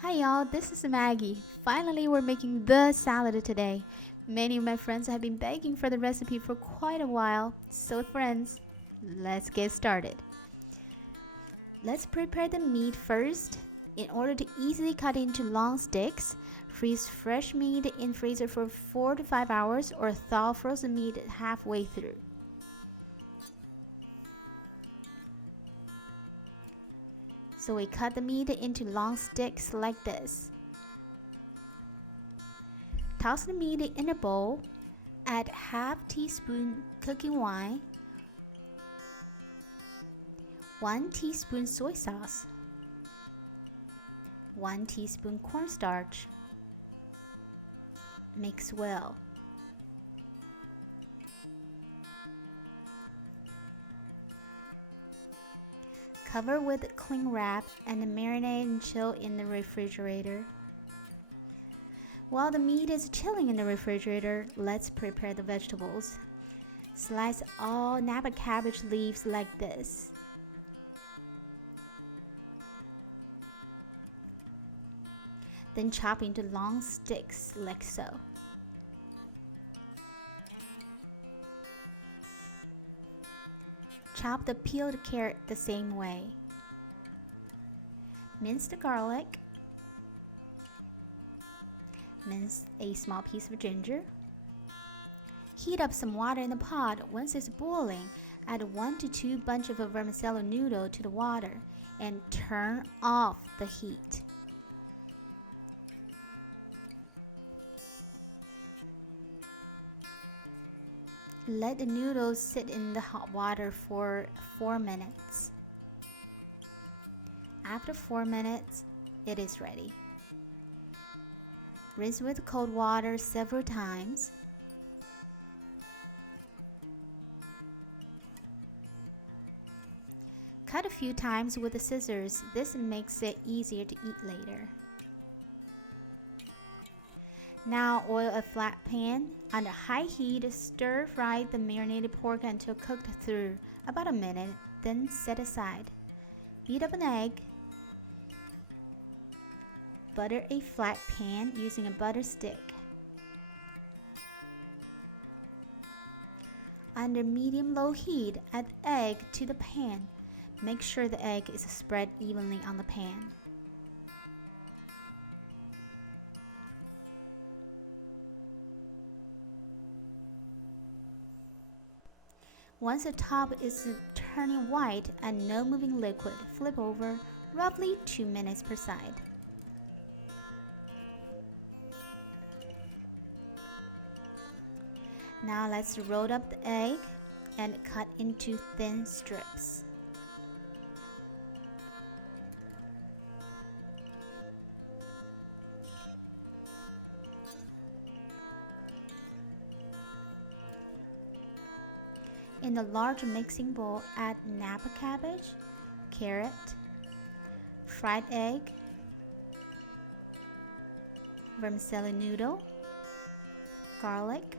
Hi y'all, this is Maggie. Finally, we're making the salad today. Many of my friends have been begging for the recipe for quite a while. So friends, let's get started. Let's prepare the meat first. In order to easily cut into long sticks, freeze fresh meat in freezer for 4 to 5 hours or thaw frozen meat halfway through. So we cut the meat into long sticks like this. Toss the meat in a bowl. Add half teaspoon cooking wine, 1 teaspoon soy sauce, 1 teaspoon cornstarch. Mix well. Cover with cling wrap and marinate and chill in the refrigerator. While the meat is chilling in the refrigerator, let's prepare the vegetables. Slice all Napa cabbage leaves like this. Then chop into long sticks like so. Chop the peeled carrot the same way. Mince the garlic. Mince a small piece of ginger. Heat up some water in the pot. Once it's boiling, add 1 to 2 bunches of vermicelli noodle to the water and turn off the heat. Let the noodles sit in the hot water for 4 minutes. After 4 minutes, it is ready. Rinse with cold water several times. Cut a few times with the scissors. This makes it easier to eat later. Now oil a flat pan. Under high heat, stir fry the marinated pork until cooked through, about a minute, then set aside. Beat up an egg. Butter a flat pan using a butter stick. Under medium-low heat, add egg to the pan. Make sure the egg is spread evenly on the pan. Once the top is turning white and no moving liquid, flip over, roughly 2 minutes per side. Now let's roll up the egg and cut into thin strips. In the large mixing bowl, add Napa cabbage, carrot, fried egg, vermicelli noodle, garlic,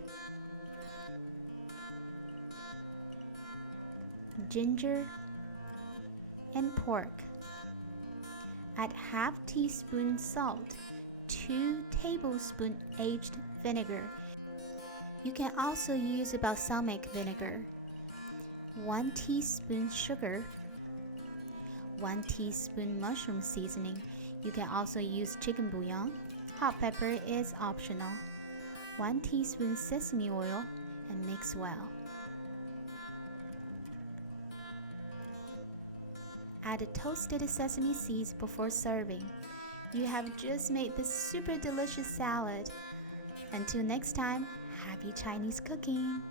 ginger, and pork. Add half teaspoon salt, 2 tablespoons aged vinegar. You can also use balsamic vinegar. 1 teaspoon sugar, 1 teaspoon mushroom seasoning. You can also use chicken bouillon. Hot pepper is optional. 1 teaspoon sesame oil and mix well. Add toasted sesame seeds before serving. You have just made this super delicious salad. Until next time, happy Chinese cooking!